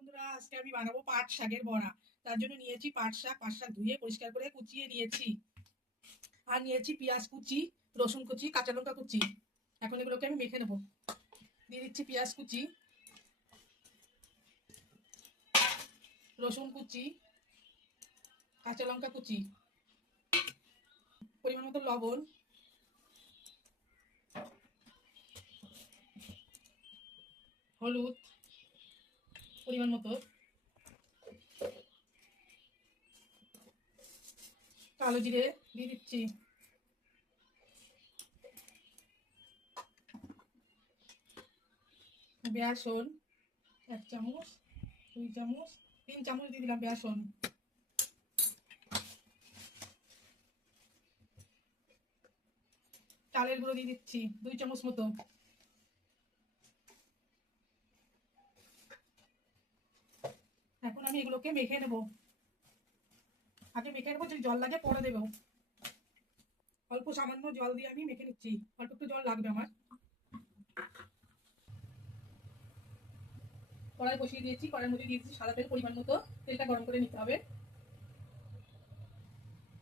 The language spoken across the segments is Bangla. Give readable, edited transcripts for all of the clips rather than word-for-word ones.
বন্ধুরা, আজকে আমি বানাবো পাট শাকের বড়া। তার জন্য নিয়েছি পাট শাক ধুয়ে পরিষ্কার করে কুচিয়ে নিয়েছি। আর নিয়েছি পেঁয়াজ কুচি, রসুন কুচি, কাঁচা লঙ্কা কুচি। এখন এগুলোকে আমি মেখে নেবো। দিয়ে দিচ্ছি পেঁয়াজ কুচি, রসুন কুচি, কাঁচা লঙ্কা কুচি, পরিমাণ মতো লবণ, হলুদ পরিমাণ মতো, কালো জিরে দিয়ে দিচ্ছি, বেসন 1 চামচ, 2 চামচ, 3 চামচ দিয়ে দিলাম বেসন। চালের গুঁড়ো দিয়ে দিচ্ছি 2 চামচ মতো। এখন আমি এগুলোকে মেখে নেব। আগে মেখে নেবো, যদি জল লাগে পরে দেবো। অল্প সামান্য জল দিয়ে আমি মেখে নিচ্ছি। অল্প একটু জল লাগবে আমার। কড়াই বসিয়ে দিয়েছি, কড়াইয়ের মধ্যে দিয়েছি সাদা তেল পরিমাণ মতো। তেলটা গরম করে নিতে হবে।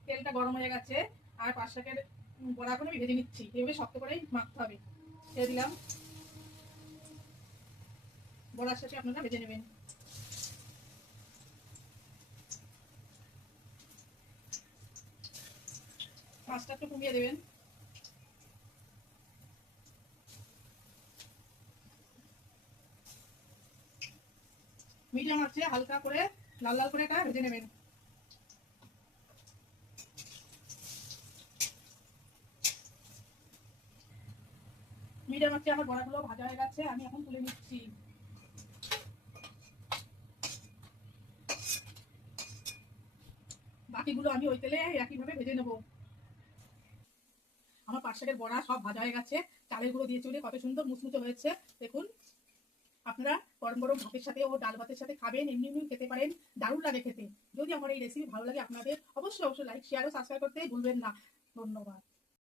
তেলটা গরম হয়ে গেছে। আর পাঁচ শাকের বড়াগুলো আমি ভেজে নিচ্ছি। এভাবে শক্ত করেই মাখতে হবে। ছেড়ে দিলাম। বড়ার সাথে আপনারা ভেজে নেবেন। মাছটা একটু কমিয়ে দেবেন। মিডিয়াম আছে, হালকা করে লাল লাল করে এটা ভেজে নেবেন। মিডিয়াম আছে, আমার বড়াগুলো ভাজা হয়ে গেছে। আমি এখন তুলে নিচ্ছি। বাকিগুলো আমি ওই তেলে একইভাবে ভেজে নেবো। আমার পাট শাকের বড়া সব ভাজা হয়ে গেছে। চালের গুঁড়ো দিয়ে চলে কত সুন্দর মুচমুচে হয়েছে দেখুন। আপনারা গরম গরম ভাতের সাথে ও ডাল ভাতের সাথে খাবেন, এমনি এমনি খেতে পারেন। দারুণ লাগে খেতে। যদি আমার এই রেসিপি ভালো লাগে আপনাদের, অবশ্যই লাইক, শেয়ার ও সাবস্ক্রাইব করতে ভুলবেন না। ধন্যবাদ।